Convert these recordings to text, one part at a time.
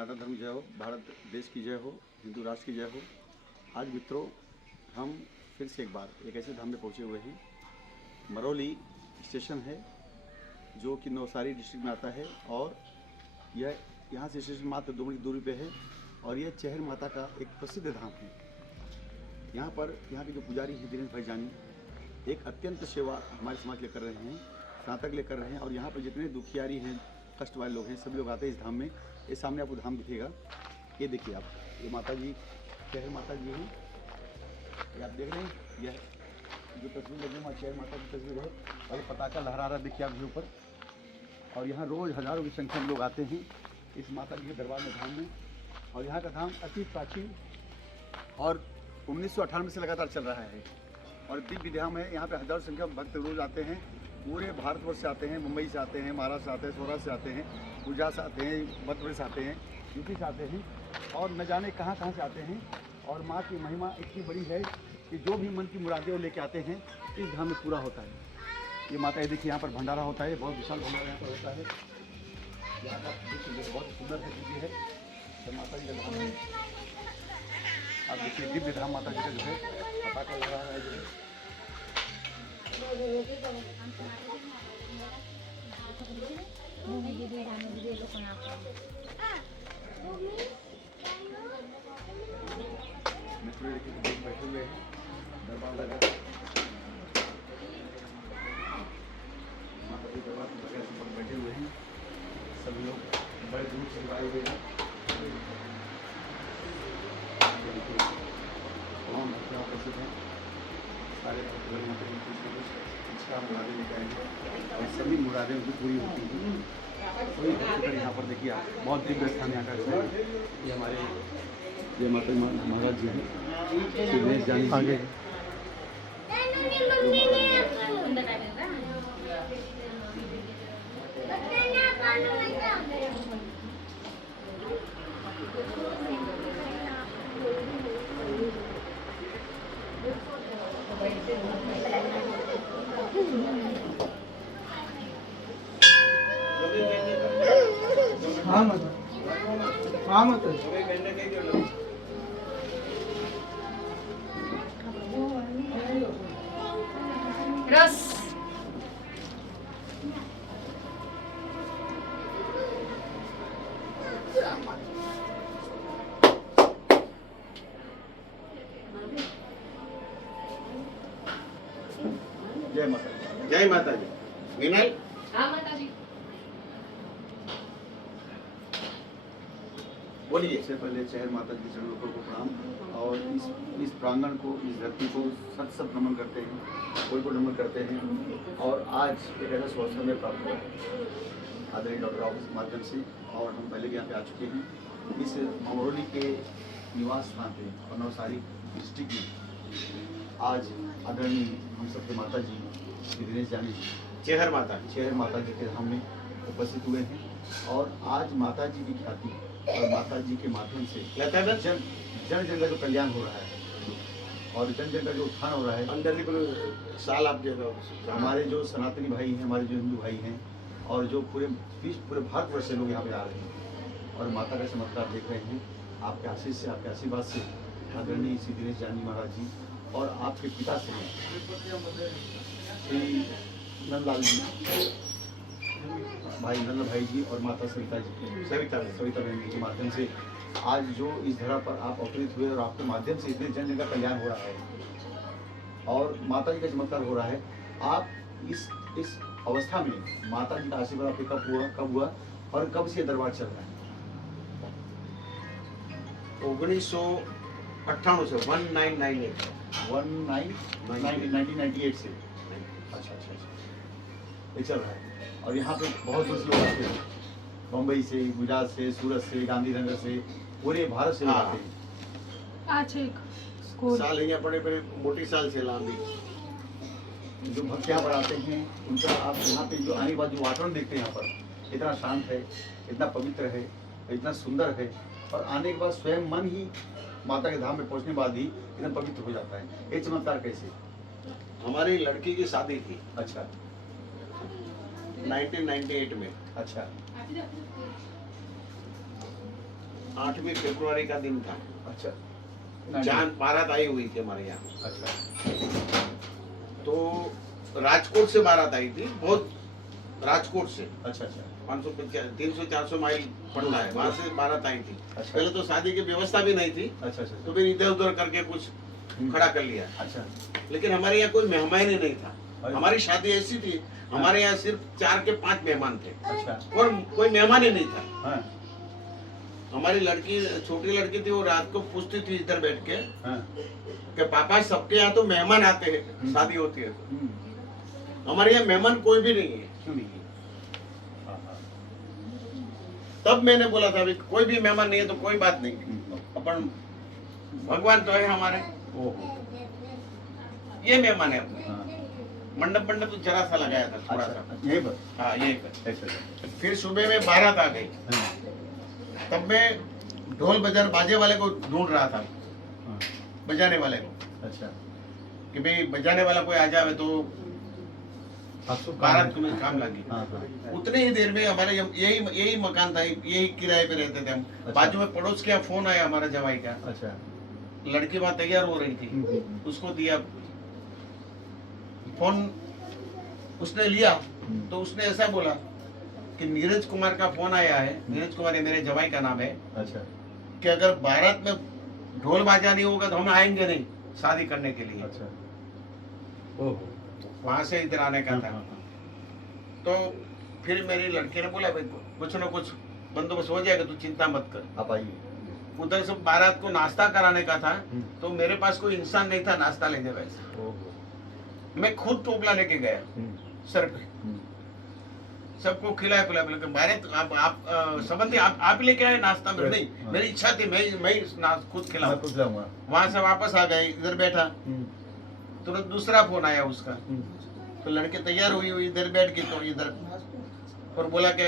सनातन धर्म जय हो, भारत देश की जय हो, हिंदू राष्ट्र की जय हो। आज मित्रों, हम फिर से एक बार एक ऐसे धाम में पहुंचे हुए हैं। मरौली स्टेशन है जो कि नवसारी डिस्ट्रिक्ट में आता है और यह यहाँ से स्टेशन मात्र 2 मिनट की दूरी पे है और यह चेहर माता का एक प्रसिद्ध धाम है। यहाँ पर यहाँ के जो पुजारी हैं दिनेश भाई जानी एक अत्यंत सेवा हमारे समाज के लिए कर रहे हैं, स्नातक के लिए कर रहे हैं। और यहाँ पर जितने दुखियारी हैं, कष्ट वाले लोग हैं, सभी लोग आते हैं इस धाम में। ये सामने आपको धाम दिखेगा, ये देखिए आप, ये माता जी चेहर माता जी हैं, ये आप देख रहे हैं। यह जो तस्वीर लगी है चेहर माता की तस्वीर है और ये पताका लहरा रहा देखिए आप ऊपर। और यहाँ रोज़ हज़ारों की संख्या में लोग आते हैं इस माता जी के दरबार में, धाम में। और यहाँ का धाम अति प्राचीन और 1998 से लगातार चल रहा है और दिव्य धाम है। यहाँ पे हज़ारों संख्या में भक्त रोज आते हैं, पूरे भारतवर्ष से आते हैं, मुंबई से आते हैं, महाराष्ट्र से आते हैं, सौराष्ट्र से आते हैं, गुजरात से आते हैं, मध्य प्रदेश से आते हैं, यूपी से आते हैं और न जाने कहाँ कहाँ से आते हैं। और माँ की महिमा इतनी बड़ी है कि जो भी मन की मुरादें वो लेके आते हैं इस धाम में पूरा होता है। ये माता ये देखिए, यहाँ पर भंडारा होता है, बहुत विशाल भंडारा यहाँ पर होता है। यहाँ का दृश्य बहुत सुंदर है, दिव्य है। तो माता जी का धाम है, आप देखिए दिव्य धाम माता जी का जो है पताका लगा रहा है जो है। बैठे हुए हैं दरबार लगा, माता जी दरबार पर बैठे हुए हैं। सभी लोग बड़े दूर से आए हुए हैं। तमाम भक्त यहाँ उपस्थित हैं, सारे भक्त लोग यहाँ पर इसका मुरादें लेकर आएंगे और सभी मुरादें उनकी पूरी होती हैं। कोई भक्त यहाँ पर देखिए आप, बहुत दिव्य स्थान यहाँ का है। ये हमारे ये माता महाराज जी हैं, श्री दिनेश जानी आगे रस जय माता जी। जय माता जी। विनल हाँ माता जी। बोलिए। इससे पहले चेहर माता जी के चरणों को प्रणाम और इस प्रांगण को, इस धरती को सब नमन करते हैं, कोई को नमन करते हैं। और आज एक ऐसा अवसर में प्राप्त हुआ आदरणीय डॉक्टर राव के माध्यम से, और हम पहले भी यहाँ पे आ चुके हैं इस मरौली के निवास स्थान पे और नवसारी डिस्ट्रिक्ट में। आज आदरणीय हम सबके माता जी श्री दिनेश जानी चेहर माता जी के धाम में उपस्थित हुए हैं। और आज माता जी की ख्याति और माता जी के माध्यम से जन जन का जो कल्याण हो रहा है और जन का जो उत्थान हो रहा है। अंदर साल आप जो हमारे जो सनातनी भाई हैं, हमारे जो हिंदू भाई हैं और जो पूरे भारतवर्ष से लोग यहाँ पे आ रहे हैं और माता का चमत्कार देख रहे हैं। आपके आशीष से, आपके आशीर्वाद से आदरणीय श्री दिनेश जानी महाराज जी और आपके पिता से श्री नंदलाल जी, भाई नंद भाई जी और माता सविता बहन जी के माध्यम से आज जो इस धरा पर आप अवतरित हुए और आपके माध्यम से इतने जन का कल्याण हो रहा है और माता जी का चमत्कार हो रहा है। आप इस अवस्था में माता जी का आशीर्वाद आपके कब हुआ और कब से दरबार चल रहा है? 1998 से 1998 से। अच्छा, ये चल रहा है। और यहाँ पे बहुत दूर से लोग आते हैं, मुंबई से, गुजरात से, सूरत से, गांधीनगर से, पूरे भारत से लोग आते हैं। साल यहाँ पड़े मोटी साल से लांबी जो भक्त यहाँ पर आते हैं उनका आप यहाँ पे जो आने के बाद जो वातावरण देखते हैं यहाँ पर इतना शांत है, इतना पवित्र है, इतना सुंदर है और आने के बाद स्वयं मन ही माता के धाम में पहुँचने के बाद ही इतना पवित्र हो जाता है। ये चमत्कार कैसे? हमारी लड़की की शादी थी। अच्छा, 1998 में। अच्छा, 8वीं फरवरी का दिन था। अच्छा चांद बारात आई हुई थी हमारे यहाँ। अच्छा तो राजकोट से बारात आई थी, बहुत राजकोट से अच्छा अच्छा 300-400 माइल पड़ता है, वहां से बारात आई थी। अच्छा। पहले तो शादी की व्यवस्था भी नहीं थी, अच्छा अच्छा तो फिर इधर उधर करके कुछ खड़ा कर लिया। अच्छा लेकिन हमारे यहाँ कोई मेहमान ही नहीं था। अरे। हमारी शादी ऐसी थी, हमारे यहाँ सिर्फ 4 के 5 मेहमान थे अच्छा और कोई मेहमान ही नहीं था। हाँ हमारी लड़की, छोटी लड़की थी, वो रात को पूछती थी इधर बैठ के हाँ कि पापा सबके यहाँ तो मेहमान आते हैं, शादी होती है तो हम्म, हमारे यहाँ मेहमान कोई भी नहीं है। क्यों नहीं है? हाँ हाँ तब मैंने बोला था अभी कोई भी मेहमान नहीं है तो कोई बात नहीं, अपन भगवान तो है हमारे, ओहो ये मेहमान है अपने। हाँ मंडप मंडप तो जरा सा लगाया था, थोड़ा सा। अच्छा यही पर हाँ ये कर। अच्छा अच्छा फिर सुबह में बारात आ गई, हाँ तब मैं ढोल बजा बाजे वाले को ढूंढ रहा था, हाँ बजाने वाले को, अच्छा कि भाई बजाने वाला कोई आ जाए तो आपको बारात तुम्हें काम लगी। हाँ हाँ उतने ही देर में हमारे यही मकान था, यही किराए पे रहते थे हम। अच्छा। बाजू में पड़ोस के यहाँ फोन आया हमारा जवाई का, अच्छा लड़की वहां तैयार हो रही थी, उसको दिया फोन, उसने लिया तो उसने ऐसा बोला कि नीरज कुमार का फोन आया है। नीरज कुमार ये मेरे जवाई का नाम है, अच्छा कि अगर बारात में ढोल बाजा नहीं होगा तो हम आएंगे नहीं शादी करने के लिए। अच्छा ओहो वहां से इधर आने का हाँ, था। हाँ, हाँ, तो फिर मेरी लड़की ने बोला भाई कुछ ना कुछ बंदोबस्त हो जाएगा, तू चिंता मत कर। आप आइए उधर से बारात को नाश्ता कराने का था, हम्म। तो मेरे पास कोई इंसान नहीं था नाश्ता लेने वैसे। ओहो मैं खुद टोपला लेके गया सर पे, सबको खिलाया पिलाया पिला के बारात आप संबंधी आप ही लेके आए नाश्ता में? नहीं, हाँ। मेरी इच्छा थी मैं खुद मैं खिलाऊं। पूछ लाऊंगा वहां से वापस आ गए, इधर बैठा, तुरंत दूसरा फोन आया उसका। तो लड़के तैयार हुई इधर बैठ गई, तो इधर और बोला कि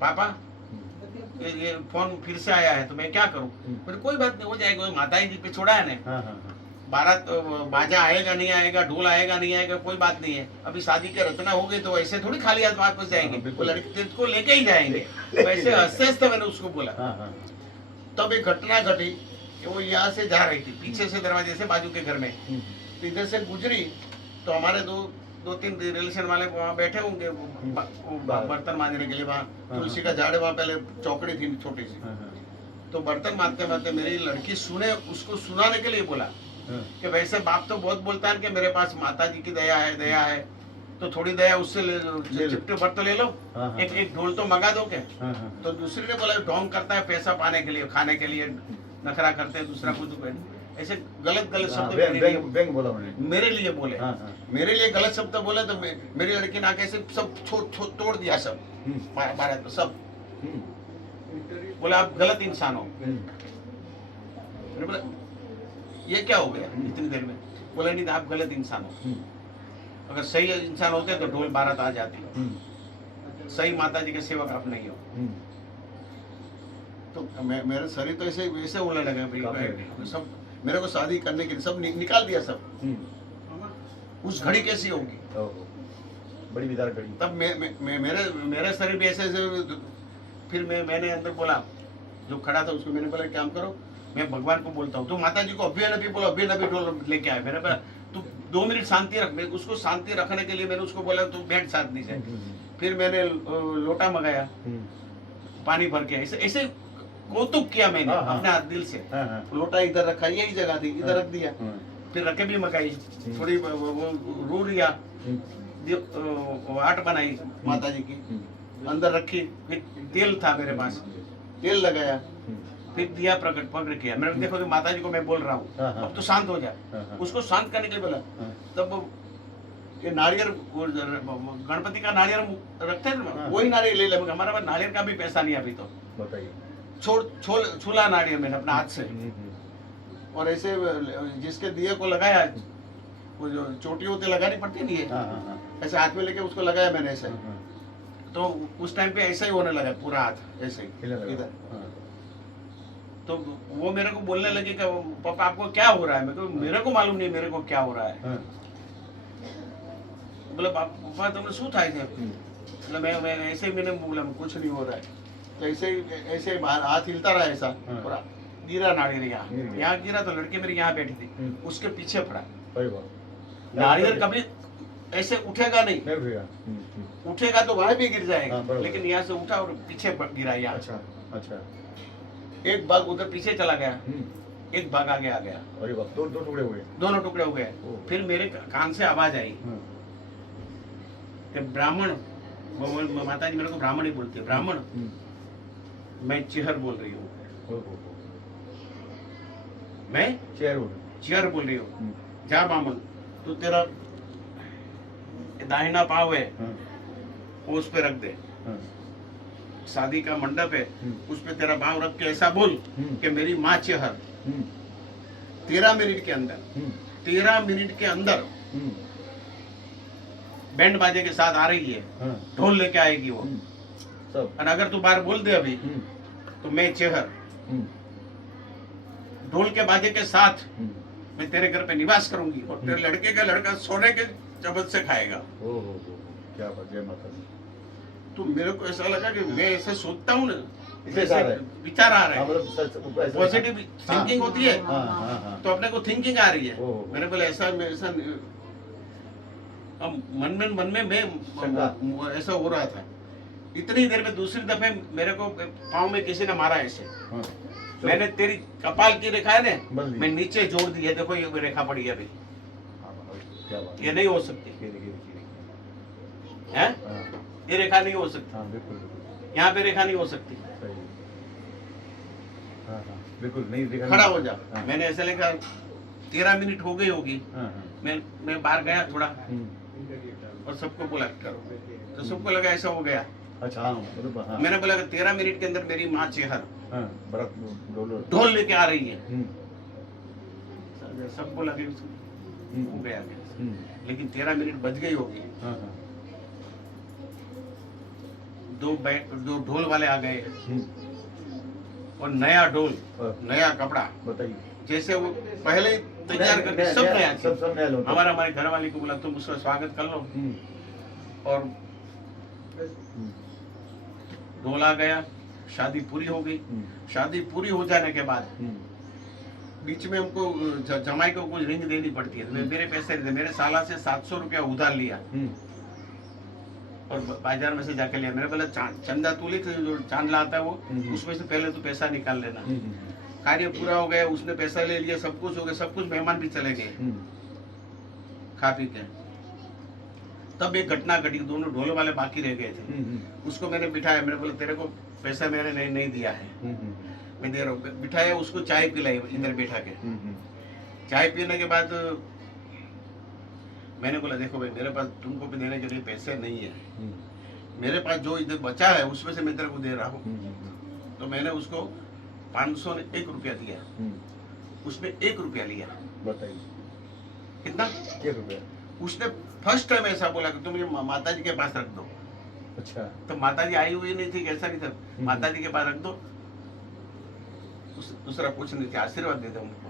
पापा ये फोन फिर से आया है तो मैं क्या करूं? फिर कोई बात नहीं, हो जाएगा, माता जी पे छोड़ा है ने, हाँ हाँ हाँ बारात बाजा आएगा नहीं आएगा, ढोल आएगा नहीं आएगा, कोई बात नहीं है। अभी शादी की रचना हो गई तो ऐसे थोड़ी खाली हाथ वापस जाएंगे, हाँ, वो बिल्कुल। लड़की को लेके ही जाएंगे। वैसे हंसते हंसते मैंने उसको बोला। हाँ हाँ तब एक घटना घटी कि वो यहाँ से जा रही थी पीछे से दरवाजे से बाजू के घर में, तो इधर से गुजरी तो हमारे दो तीन रिलेशन वाले वहाँ बैठे होंगे, वो बर्तन मांजने के लिए। वहाँ तुलसी का झाड़ है, वहाँ पहले चौकड़ी थी छोटी सी, हाँ, हाँ, तो बर्तन मारते मारते मेरी लड़की सुने, उसको सुनाने के लिए बोला हाँ, कि वैसे बाप तो बहुत बोलता है कि मेरे पास माता जी की दया है, तो थोड़ी दया उससे ले लो, ले लो। चिपटे भर तो ले लो, हाँ, हाँ, एक ढोल तो मंगा दो क्या? हाँ, हाँ, तो दूसरी ने बोला ढोंग करता है पैसा पाने के लिए, खाने के लिए नखरा करते हैं, दूसरा कुछ ऐसे गलत शब्द बैंक बोला उन्होंने मेरे लिए बोले। हाँ, हाँ, मेरे लिए गलत शब्द बोले तो मेरी लड़की ने आके ऐसे सब तोड़ दिया, सब बारात में सब बोला आप गलत इंसान हो। मैंने बोला ये क्या हो गया इतनी देर में? बोला नहीं आप गलत इंसान हो, अगर सही इंसान होते तो ढोल बारात आ जाती, सही माता जी के सेवक आप नहीं हो। तो मेरे शरीर तो ऐसे वैसे होने लगा भाई, सब मेरे को शादी करने के लिए सब निकाल दिया सब। उस घड़ी कैसी होगी? बड़ी विदार घड़ी। तब मेरे शरीर भी ऐसे ऐसे। फिर मैंने अंदर बोला, जो खड़ा था उसको मैंने बोला काम करो, मैं भगवान को बोलता हूँ, तू माता जी को अभी नबी बोलो, अभी नबी ढोल लेके आए। मैंने बोला तू 2 मिनट शांति रख। मैं उसको शांति रखने के लिए मैंने उसको बोला तू बैठ शांति से। फिर मैंने लोटा मंगाया, पानी भर के ऐसे ऐसे कौतुक किया मैंने अपने हाथ दिल से। लोटा इधर रखा, यही जगह थी, इधर रख दिया। फिर रखे भी मंगाई, थोड़ी वो रू लिया, वाट बनाई माता जी की, अंदर रखी। फिर तेल था मेरे पास, तेल लगाया, फिर दिया प्रकट किया। मैंने देखो माता जी को मैं बोल रहा हूँ, अब तो शांत हो जाए। उसको शांत करने के लिए बोला। तब ये नारियल, गणपति का नारियल रखते हैं ना, वही नारियल ले ले। हमारे पास नारियल का भी पैसा नहीं अभी तो। बताइए। छूला नारियल मैंने अपने हाथ से, और ऐसे जिसके दिए को लगाया, वो जो चोटी होती लगानी पड़ती नहीं है, ऐसे हाथ में लेके उसको लगाया मैंने ऐसे। तो उस टाइम पे ऐसा ही होने लगा पूरा हाथ ऐसे इधर। तो वो मेरे को बोलने लगे कि पापा आपको क्या हो रहा है? मैं कहूँ मेरे को मालूम नहीं मेरे को क्या हो रहा है। बोले पापा तुमने शू था? मैं ऐसे ही मैंने बोला कुछ नहीं हो रहा है। तो ऐसे बाहर हाथ हिलता रहा ऐसा हाँ। और गिरा नारियल गिर यहाँ गया। यहाँ गिरा तो लड़के मेरी यहाँ बैठी थी उसके पीछे पड़ा अरे वाह नारियल कभी ऐसे उठेगा नहीं नहीं भैया उठेगा तो वहां भी गिर हाँ, जाएगा बराबर। लेकिन यहाँ से उठा और पीछे गिरा यहाँ अच्छा अच्छा एक भाग उधर पीछे चला गया एक भाग आगे आ गया अरे वाह दो दो टुकड़े हुए दोनों टुकड़े हो गए ओह। फिर मेरे कान से आवाज आई हाँ, कि ब्राह्मण माता जी मेरे को ब्राह्मण ही बोलती है ब्राह्मण मैं चिहर बोल रही हूँ ओहो, मैं चेयर हो चिहर बोल रही हूँ जा ब्राह्मण तू तेरा दाहिना पाव है हाँ, वो उस पे रख दे हाँ, शादी का मंडप है हम्म। उस पे तेरा पाव रख के ऐसा बोल कि मेरी माँ चिहर हम्म, 13 मिनट के अंदर हम्म, 13 मिनट के अंदर हम्म, बैंड बाजे के साथ आ रही है हाँ, ढोल लेके आएगी वो सब और अगर तू बाहर बोल दे अभी तो मैं चेहर हम्म, ढोल के बाजे के साथ हम्म, मैं तेरे घर पे निवास करूंगी और तेरे लड़के का लड़का सोने के चबत से खाएगा ओहो, क्या बात जय माता दी तो मेरे को ऐसा लगा कि मैं ऐसे सोचता हूँ ना इसलिए आ रहा है। विचार आ रहा हाँ, है मतलब ऊपर ऐसा- पॉजिटिव थिंकिंग होती है हाँ हाँ हाँ तो अपने को थिंकिंग आ रही है ओहो। मैंने बोला ऐसा मैं ऐसा अब मन में शंका। मैं ऐसा हो रहा था इतनी देर में दूसरी दफे मेरे को पाँव में किसी ने मारा ऐसे हाँ, मैंने तेरी कपाल की रेखा है बंद ना दी। मैं नीचे जोड़ दी है देखो ये रेखा पड़ी है अभी हाँ, क्या बात ये नहीं हो सकती है हाँ ये रेखा नहीं हो सकती हाँ बिल्कुल बिल्कुल यहाँ पे रेखा नहीं हो सकती सही हाँ हाँ बिल्कुल नहीं देखा खड़ा हो जा हाँ, मैंने ऐसे लेकर 13 मिनट हो गई होगी हाँ हाँ मैं बाहर गया थोड़ा हम्म, और सबको बोला करो तो सबको लगा ऐसा हो गया अच्छा हाँ मतलब हाँ मैंने बोला कि 13 मिनट के अंदर मेरी माँ चेहर हाँ बड़ा डोलो ढोल लेके आ रही है हम्म, सबको लगे हो हम्म, गया हम्म, लेकिन 13 मिनट बज गई होगी हाँ हाँ दो ढोल वाले आ गए हम्म, और नया ढोल और नया कपड़ा बताइए जैसे वो पहले ही तैयार करके सब नया सब सब नया लो हमारे घर वाले को बोला तुम उसका स्वागत कर लो और ढोल आ गया शादी पूरी हो गई शादी पूरी हो जाने के बाद बीच में हमको जमाई को कुछ रिंग देनी पड़ती है मेरे पैसे नहीं थे मेरे साला से 700 रुपया उधार लिया और बाजार में से जाके लिया मैंने बोला चंदा तू लिख जो चांद लाता है वो उसमें से पहले तू पैसा निकाल लेना कार्य पूरा हो गया उसने पैसा ले लिया सब कुछ हो गया सब कुछ मेहमान भी चले गए खा पी के तब एक घटना घटी दोनों ढोल वाले बाकी रह गए थे उसको मैंने बिठाया मैंने बोला तेरे को पैसा मैंने नहीं दिया है मैं दे रहा हूँ बिठाया उसको चाय पिलाई इधर बैठा के चाय पीने के बाद मैंने बोला देखो भाई मेरे पास तुमको भी देने के लिए पैसे नहीं है मेरे पास जो इधर बचा है उसमें से मैं तेरे को दे रहा हूँ तो मैंने उसको 501 रुपया दिया उसने 1 रुपया लिया बताइए कितना 1 रुपया उसने फर्स्ट टाइम ऐसा बोला कि तुम ये माता जी के पास रख दो अच्छा तो माता जी आई हुई नहीं थी कैसा नहीं था माता जी के पास रख दो दूसरा कुछ नहीं था आशीर्वाद दे दो उनको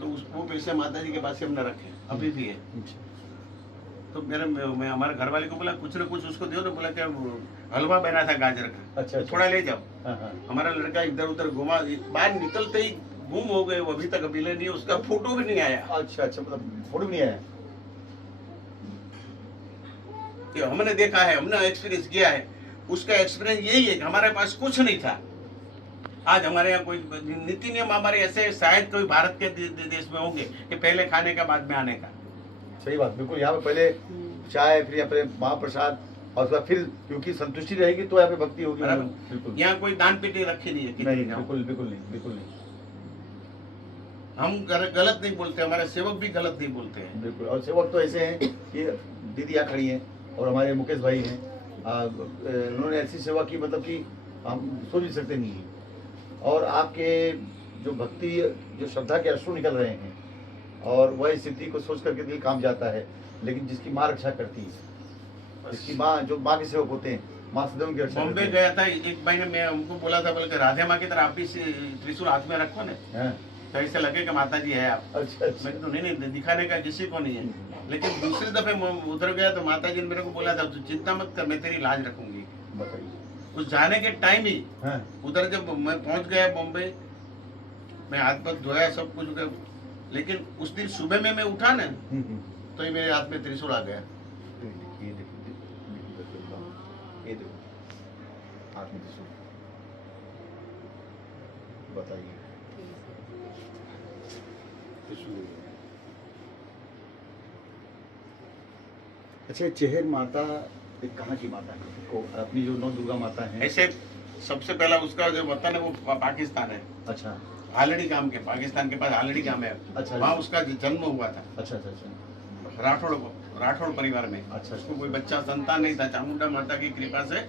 तो वो पैसे माता जी के पास से हमने रखे अभी भी है तो मैं हमारे घर वाले को बोला कुछ ना कुछ उसको दो ना बोला क्या हलवा बना था गाजर का अच्छा थोड़ा ले जाओ हाँ हाँ हमारा लड़का इधर उधर घुमा बाहर निकलते ही गुम हो गए वो अभी तक मिले नहीं उसका फोटो भी नहीं आया अच्छा अच्छा मतलब फोटो भी नहीं आया ये हमने देखा है हमने एक्सपीरियंस किया है उसका एक्सपीरियंस यही है कि हमारे पास कुछ नहीं था आज हमारे यहाँ कोई नीति नियम हमारे ऐसे शायद कोई भारत के देश में होंगे कि पहले खाने का बाद में आने का सही बात बिल्कुल यहाँ पे पहले चाय फिर यहाँ पे महाप्रसाद और उसके बाद फिर क्योंकि संतुष्टि रहेगी तो यहाँ पे भक्ति होगी बराबर। बिल्कुल यहाँ कोई दान पेटी रखी नहीं है किसी नहीं ने। बिल्कुल बिल्कुल नहीं बिल्कुल नहीं हम गलत नहीं बोलते हमारे सेवक भी गलत नहीं बोलते हैं बिल्कुल और सेवक तो ऐसे हैं कि दीदी यहाँ खड़ी हैं और हमारे मुकेश भाई हैं उन्होंने ऐसी सेवा की मतलब कि हम सोच भी सकते नहीं हैं और आपके जो भक्ति जो श्रद्धा के अश्रु निकल रहे हैं और वह स्थिति को सोच करके दिल काम जाता है लेकिन जिसकी माँ रक्षा करती है जिसकी माँ जो माँ के सेवक होते हैं माँ सदैव उनकी रक्षा बॉम्बे करती है। गया था एक महीने में हमको बोला था बोल के राधे माँ की तरह आप भी त्रिशूल हाथ में रखो ना हाँ, तो ऐसे लगे कि माता जी है आप। अच्छा अच्छा मैं तो नहीं दिखाने का किसी को नहीं है। लेकिन दूसरी दफे मैं उधर गया तो माता जी ने मेरे को बोला था, तू चिंता मत कर, मैं तेरी लाज रखूंगी। बताइए। उस जाने के टाइम ही हाँ उधर जब मैं पहुंच गया बॉम्बे, मैं हाथ पग धोया सब कुछ कर, लेकिन उस दिन सुबह में मैं उठा ना तो ये मेरे हाथ में त्रिशूल आ गया। ये देखिए ये देखो हाथ में त्रिशूल। बताइए त्रिशूल। अच्छा चेहर माता एक कहाँ की माता है? को अपनी जो नौ दुर्गा माता है। ऐसे सबसे पहला उसका जो वतन है वो पाकिस्तान है। अच्छा हालड़ी गांव के, पाकिस्तान के पास हालड़ी गांव है। अच्छा। वहाँ उसका जन्म हुआ था। अच्छा अच्छा अच्छा राठौड़ परिवार में। अच्छा। उसको कोई बच्चा संतान नहीं था, चामुंडा माता की कृपा से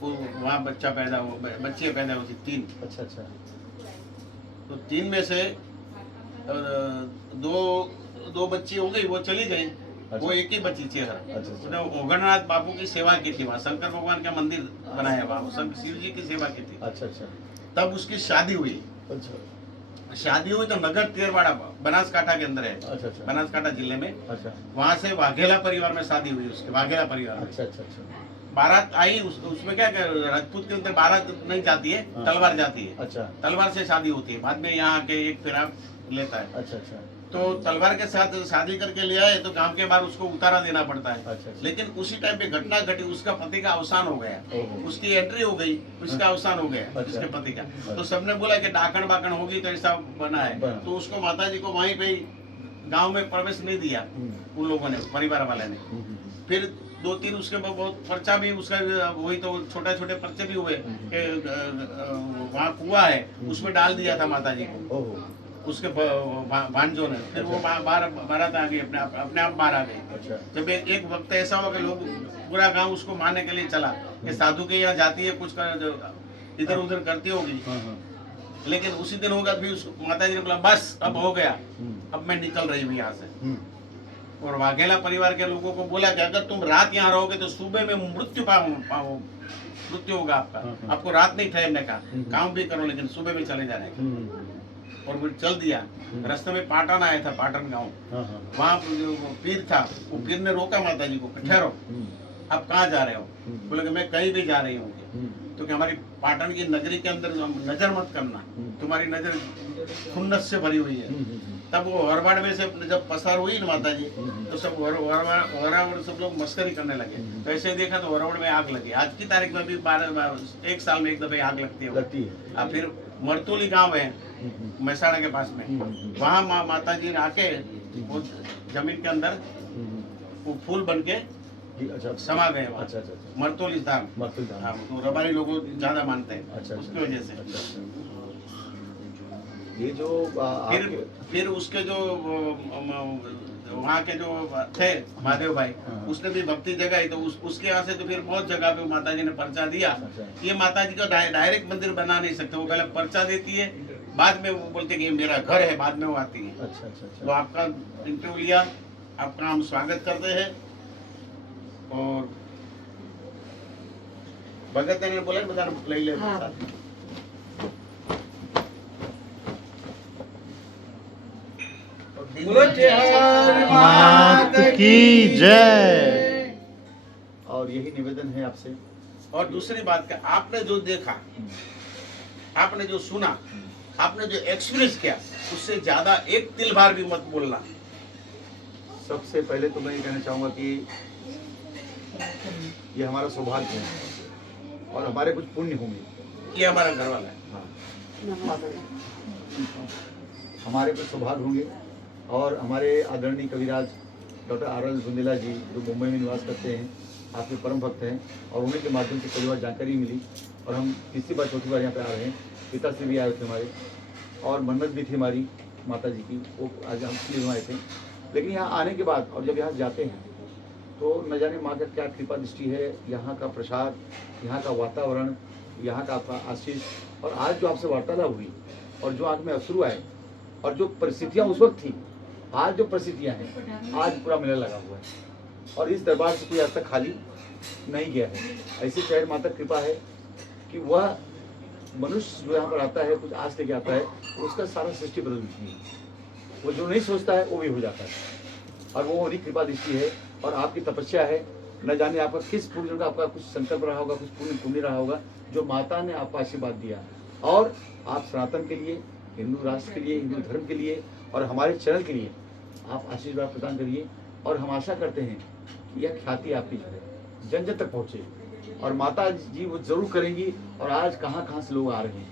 वो वहाँ बच्चे पैदा हुए थे 3। अच्छा अच्छा तो 3 में से दो बच्ची हो गई, वो चली गई। वो एक ही बची चेहरा। अच्छा। उसने ओगरनाथ बापू की सेवा की थी, वहाँ शंकर भगवान का मंदिर बनाया, वहाँ शिव जी की सेवा की थी। अच्छा अच्छा तब उसकी शादी हुई। अच्छा शादी हुई तो नगर तेरवाड़ा बनासकाठा के अंदर है, अच्छा अच्छा बनासकाठा जिले में। अच्छा वहाँ से वाघेला परिवार में शादी हुई उसके, वाघेला परिवार में। अच्छा अच्छा अच्छा बारात आई, उसमें क्या राजपूत के अंदर बारात नहीं जाती है, हाँ। तलवार जाती है। अच्छा तलवार से शादी होती है, बाद में यहाँ के एक फिराक लेता है। अच्छा अच्छा तो तलवार के साथ शादी करके ले आए तो गांव के बाहर उसको उतारा देना पड़ता है। अच्छा अच्छा। लेकिन उसी टाइम पे घटना घटी, उसका पति का अवसान हो गया, ओहो। उसकी एंट्री हो गई, उसका अवसान हो गया अच्छा। उसके पति का। तो सबने बोला कि डाकण बाकण होगी तो ऐसा बना है। बना। तो उसको माता जी को वहीं पे गांव में प्रवेश नहीं दिया उन लोगों ने, परिवार वाले ने। फिर 2-3 उसके बाद बहुत पर्चा भी उसका वही तो छोटे पर्चे भी हुए कि वहाँ कुआं है उसमें डाल दिया था माता जी को ओहो उसके भांजों ने। फिर वो बारात आ गई, अपने आप बाहर आ गई। अच्छा जब एक वक्त ऐसा हुआ कि लोग पूरा गांव उसको मारने के लिए चला कि साधु के यहाँ जाती है, कुछ इधर उधर करती होगी। हाँ हाँ लेकिन उसी दिन होगा, फिर माता जी ने बोला बस अब हो गया, अब मैं निकल रही हूँ यहाँ से। और वाघेला परिवार के लोगों को बोला कि अगर तुम रात यहाँ रहोगे तो सुबह में मृत्यु होगा आपका। आपको रात नहीं ठहरने का, काम भी करो लेकिन सुबह में चले जाने का। और वो चल दिया। रास्ते में पाटन आया था, पाटन गांव। वहाँ जो पीर था, वो पीर ने रोका माता जी को, ठहरो, आप कहाँ जा रहे हो? बोले कि मैं कहीं भी जा रही हूँ, तो कि हमारी पाटन की नगरी के अंदर नजर मत करना, तुम्हारी नजर खुन्नस से भरी हुई है। तब वो हरवाड़ में से जब पसार हुई ना माता जी, तो सब हरवाड़ सब लोग मस्करी करने लगे। तो ऐसे देखा तो हरवाड़ में आग लगी। आज की तारीख में भी 1 साल में एक दफे आग लगती है। फिर मरतोली गांव है महसाणा के पास में, वहाँ माता जी ने आके वो जमीन के अंदर वो फूल बन के समा गए वहाँ। अच्छा अच्छा मरतोली धाम। हाँ, तो रबारी लोग ज्यादा मानते हैं। अच्छा, उसकी वजह से। अच्छा ये जो फिर उसके जो वहाँ के जो थे महादेव भाई, उसने भी भक्ति जगाई, तो उसके यहाँ से तो फिर बहुत जगह पे माता जी ने पर्चा दिया। ये माता जी का डायरेक्ट मंदिर बना नहीं सकते, वो पहले पर्चा देती है, बाद में वो बोलते कि ये मेरा घर है, बाद में वो आती है। अच्छा अच्छा अच्छा। तो आपका इंटरव्यू लिया, आपका हम स्वागत करते हैं। और भगत ने बोला बता ले ले मात की जय। और यही निवेदन है आपसे। और दूसरी बात का, आपने जो देखा, आपने जो सुना, आपने जो एक्सपीरियंस किया, उससे ज्यादा एक तिल बार भी मत बोलना। सबसे पहले तो मैं ये कहना चाहूँगा कि ये हमारा सौभाग्य है और हमारे कुछ पुण्य होंगे। ये हमारा घर वाला है। हाँ। हमारे कुछ सौभाग्य होंगे और हमारे आदरणीय कविराज डॉक्टर R.L. बुंदेला जी जो मुंबई में निवास करते हैं, आपके परम भक्त हैं, और उन्हीं के माध्यम से कई बार जानकारी मिली और हम तीसरी बार चौथी बार यहाँ पे आ रहे हैं। पिता से भी आए थे हमारे, और मन्नत भी थी हमारी माता जी की, वो आज हम इसलिए आए थे। लेकिन यहाँ आने के बाद और जब यहाँ जाते हैं तो न जाने माँ का क्या कृपा दृष्टि है, यहाँ का प्रसाद, यहाँ का वातावरण, यहाँ का आपका आशीष, और आज जो आपसे वार्तालाप हुई और जो आँख में अश्रु आए और जो परिस्थितियाँ उस वक्त थी, आज जो परिस्थितियाँ हैं, आज पूरा मेला लगा हुआ है और इस दरबार से कोई आज तक खाली नहीं गया है। ऐसी चाहे माता कृपा है कि वह मनुष्य जो यहाँ पर आता है, कुछ आस लेके आता है, उसका सारा सृष्टि बदल देती है। वो जो नहीं सोचता है वो भी हो जाता है, और वो उन्हीं कृपा दृष्टि है और आपकी तपस्या है। न जाने आपका किस पूर्वजन्म का आपका कुछ संकल्प रहा होगा, कुछ पुण्य रहा होगा, जो माता ने आपको आशीर्वाद दिया, और आप सनातन के लिए, हिंदू राष्ट्र के लिए, हिंदू धर्म के लिए और हमारे चैनल के लिए आप आशीर्वाद प्रदान करिए। और हम आशा करते हैं कि यह ख्याति आपकी जो है जन जन तक पहुँचे, और माता जी वो जरूर करेंगी। और आज कहाँ से लोग आ रहे हैं,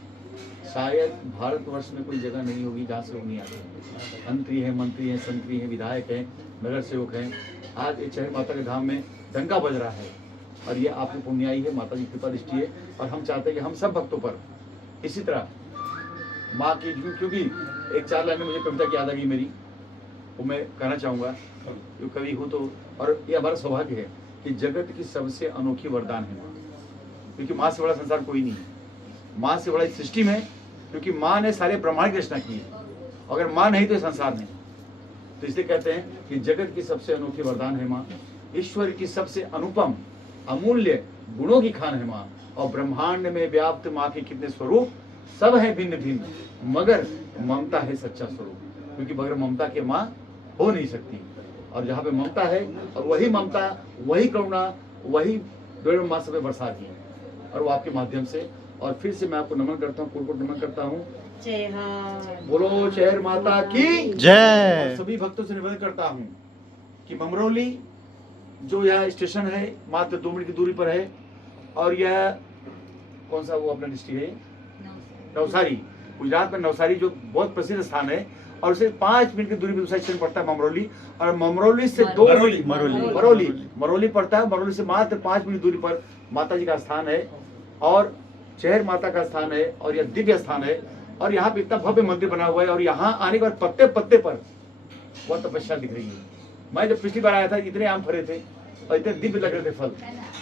शायद भारतवर्ष में कोई जगह नहीं होगी जहाँ से लोग नहीं आते। मंत्री हैं, संतरी हैं, विधायक हैं, नगर सेवक हैं। आज ये चहर माता के धाम में डंका बज रहा है, और ये आपकी पुण्याई है, माता जी कृपा दृष्टि है। और हम चाहते हैं कि हम सब भक्तों पर इसी तरह माँ की, क्योंकि एक 4 लाइन में मुझे कविता की याद आ गई मेरी, वो मैं कहना चाहूँगा, जो कवि हूँ तो। और ये हमारा सौभाग्य है कि जगत की सबसे अनोखी वरदान है माँ, क्योंकि माँ से बड़ा संसार कोई नहीं है, माँ से बड़ा इस सृष्टि में, क्योंकि माँ ने सारे ब्रह्मांड की रचना की है। अगर माँ नहीं तो संसार नहीं। तो इसलिए कहते हैं कि जगत की सबसे अनोखी वरदान है माँ, ईश्वर की सबसे अनुपम अमूल्य गुणों की खान है माँ, और ब्रह्मांड में व्याप्त माँ के कितने स्वरूप, सब है भिन्न भिन्न, मगर ममता है सच्चा स्वरूप, क्योंकि बगैर ममता के माँ हो नहीं सकती। और जहाँ पे ममता है, और वही ममता, वही करुणा, वही माँ सब बरसाती है, और वो आपके माध्यम से। और फिर से मैं आपको नमन करता हूँ, कुल नमन करता हूँ। बोलो चहर माता की जय। सभी भक्तों से निवेदन करता हूँ कि ममरोली जो यह स्टेशन है मात्र 2 मिनट की दूरी पर है, और यह कौन सा वो अपना डिस्ट्रिक्ट है, नवसारी, गुजरात में नवसारी जो बहुत प्रसिद्ध स्थान है, और उसे 5 मिनट की दूरी पर दूसरा स्टेशन पड़ता है ममरोली। और ममरोली से मरोली पड़ता है। मरोली से मात्र 5 मिनट दूरी पर माता जी का स्थान है, और चहर माता का स्थान है, और यह दिव्य स्थान है। और यहाँ पे इतना भव्य मंदिर बना हुआ है, और यहाँ आने के बाद पत्ते पत्ते पर बहुत तपस्या दिख रही है। मैं जब पिछली बार आया था, इतने आम फरे थे और इतने दिव्य लग रहे थे फल,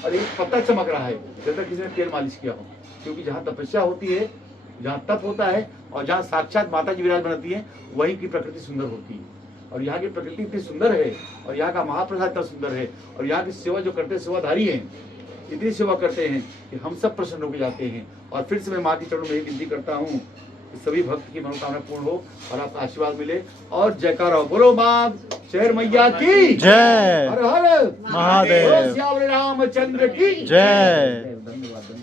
और एक पत्ता चमक रहा है जब तक किसी ने तेल मालिश किया हो। क्योंकि जहाँ तपस्या होती है, जहाँ तप होता है, और जहाँ साक्षात माता जी विराज बनती है, वहीं की प्रकृति सुंदर होती है। और यहाँ की प्रकृति इतनी सुंदर है, और यहाँ का महाप्रसाद इतना सुंदर है, और यहाँ की सेवा जो करते हैं, सेवाधारी हैं, इतनी सेवा करते हैं कि हम सब प्रसन्न होकर जाते हैं। और फिर से मैं माँ की चरणों में विनती करता हूँ कि सभी भक्त की मनोकामना पूर्ण हो, और आपका आशीर्वाद मिले, और जयकारा हो। बोलो माँ चहर मैया की जय, हर हर महादेव, बोलो श्याम रामचंद्र की जय। धन्यवाद।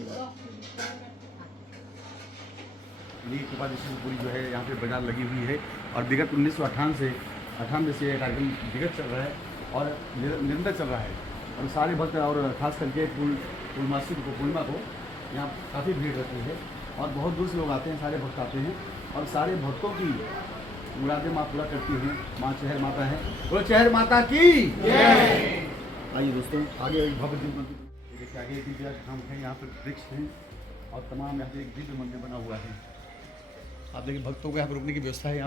कृपा दृष्टि पूरी जो है यहाँ पे बाजार लगी हुई है, और विगत 1998 से यह कार्यक्रम विगत चल रहा है, और निरंतर चल रहा है। और सारे भक्त, और खास करके पूर्णमासी को, पूर्णिमा को यहाँ काफ़ी भीड़ रहती है, और बहुत दूर से लोग आते हैं, सारे भक्त आते हैं, और सारे भक्तों की मुरादें माँ पूरा करती हैं। माँ चहर माता है, बोलो चहर माता की जय। आइए दोस्तों, आगे एक भव्य दिव्य मंदिर, देखिए आगे दिव्य धाम है, यहाँ पर वृक्ष हैं, और तमाम यहाँ पे एक दिव्य मंदिर बना हुआ है। आप देखिए भक्तों को यहाँ पर रुकने की व्यवस्था है।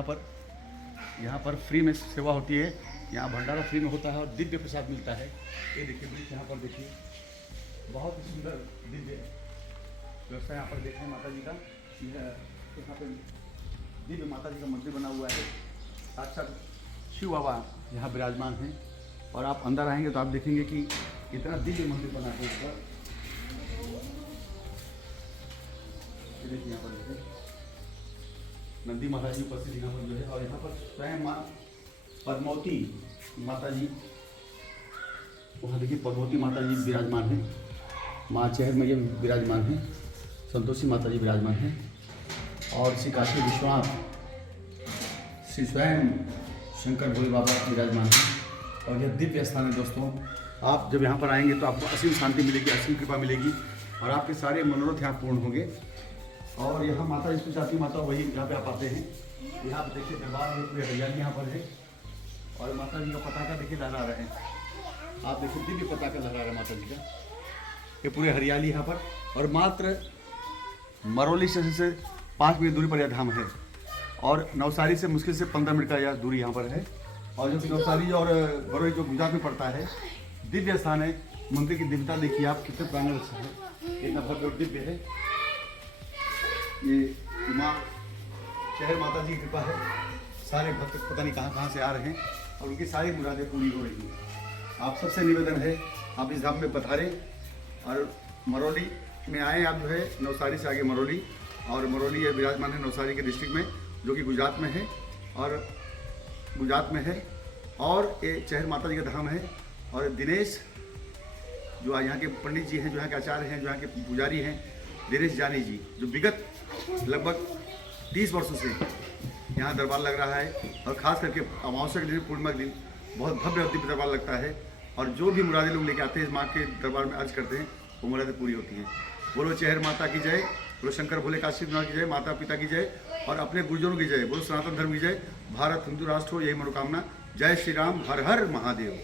यहाँ पर फ्री में सेवा होती है, यहाँ भंडारा फ्री में होता है, और दिव्य प्रसाद मिलता है। ये देखिए वृक्ष यहाँ पर देखिए, बहुत ही सुंदर दिव्य व्यवस्था यहाँ पर देखें माता जी का। यहाँ पर दिव्य माता जी का मंदिर बना हुआ है, साक्षात शिव बाबा यहाँ विराजमान हैं। और आप अंदर आएंगे तो आप देखेंगे कि इतना दिव्य मंदिर बना है इसका। देखिए यहाँ पर देखिए नंदी महाराज जी उपस्थित यहाँ पर जो है, और यहाँ पर स्वयं माँ पद्मावती माता जी, वहाँ देखिए पद्मावती माता जी विराजमान हैं, माँ चहर मैया विराजमान हैं, संतोषी माता जी विराजमान हैं, और श्री काशी विश्वनाथ, श्री स्वयं शंकर भोले बाबा विराजमान हैं। और यह दिव्य स्थान है दोस्तों। आप जब यहाँ पर आएंगे तो आपको असीम शांति मिलेगी, असीम कृपा मिलेगी, और आपके सारे मनोरथ यहाँ पूर्ण होंगे। और यहाँ माता जिसको चाहती माता वही यहाँ पे आप आते हैं। यहाँ पे देखिए दरबार है, पूरी हरियाली यहाँ पर है, और माता जी का पताका देखिए लहरा रहे हैं। आप देखिए दिव्य पताका लहरा रहा है माता जी का, ये पूरी हरियाली यहाँ पर। और मात्र मरोली स्टेशन से 5 मिनट दूरी पर यह धाम है, और नवसारी से मुश्किल से 15 मिनट का यह दूरी यहाँ पर है। और जो नवसारी और बरोई जो गुजरात में पड़ता है, दिव्य स्थान है। मंदिर की दिव्यता देखिए आप, कितने प्रांगण अच्छा है, इतना भव्य और दिव्य है। ये माँ चहर माता जी की कृपा है, सारे भक्त पता नहीं कहाँ से आ रहे हैं, और उनकी सारी मुरादें पूरी हो रही हैं। आप सबसे निवेदन है, आप इस धाम में पधारें, और मरोली में आए। आप जो है नवसारी से आगे मरोली, और मरौली ये विराजमान है नवसारी के डिस्ट्रिक्ट में, जो कि गुजरात में है। और ये चहर माता जी का धाम है। और दिनेश जो यहाँ के पंडित जी हैं, जो यहाँ के आचार्य हैं, जो यहाँ के पुजारी हैं, दिनेश जानी जी, जो विगत लगभग 30 वर्षों से यहाँ दरबार लग रहा है। और ख़ास करके अमावस्या के दिन, पूर्णिमा के दिन बहुत भव्य दिव्य दरबार लगता है। और जो भी मुरादें लोग लेके आते हैं इस माँ के दरबार में अर्ज करते हैं, वो मुरादें पूरी होती हैं। बोलो चहर माता की जय, बोलो शंकर भोले काशी विश्वनाथ की जय, माता पिता की जय और अपने गुरुजनों की जय, बोलो सनातन धर्म की जय, भारत हिंदू राष्ट्र हो, यही मनोकामना। जय श्री राम, हर हर महादेव।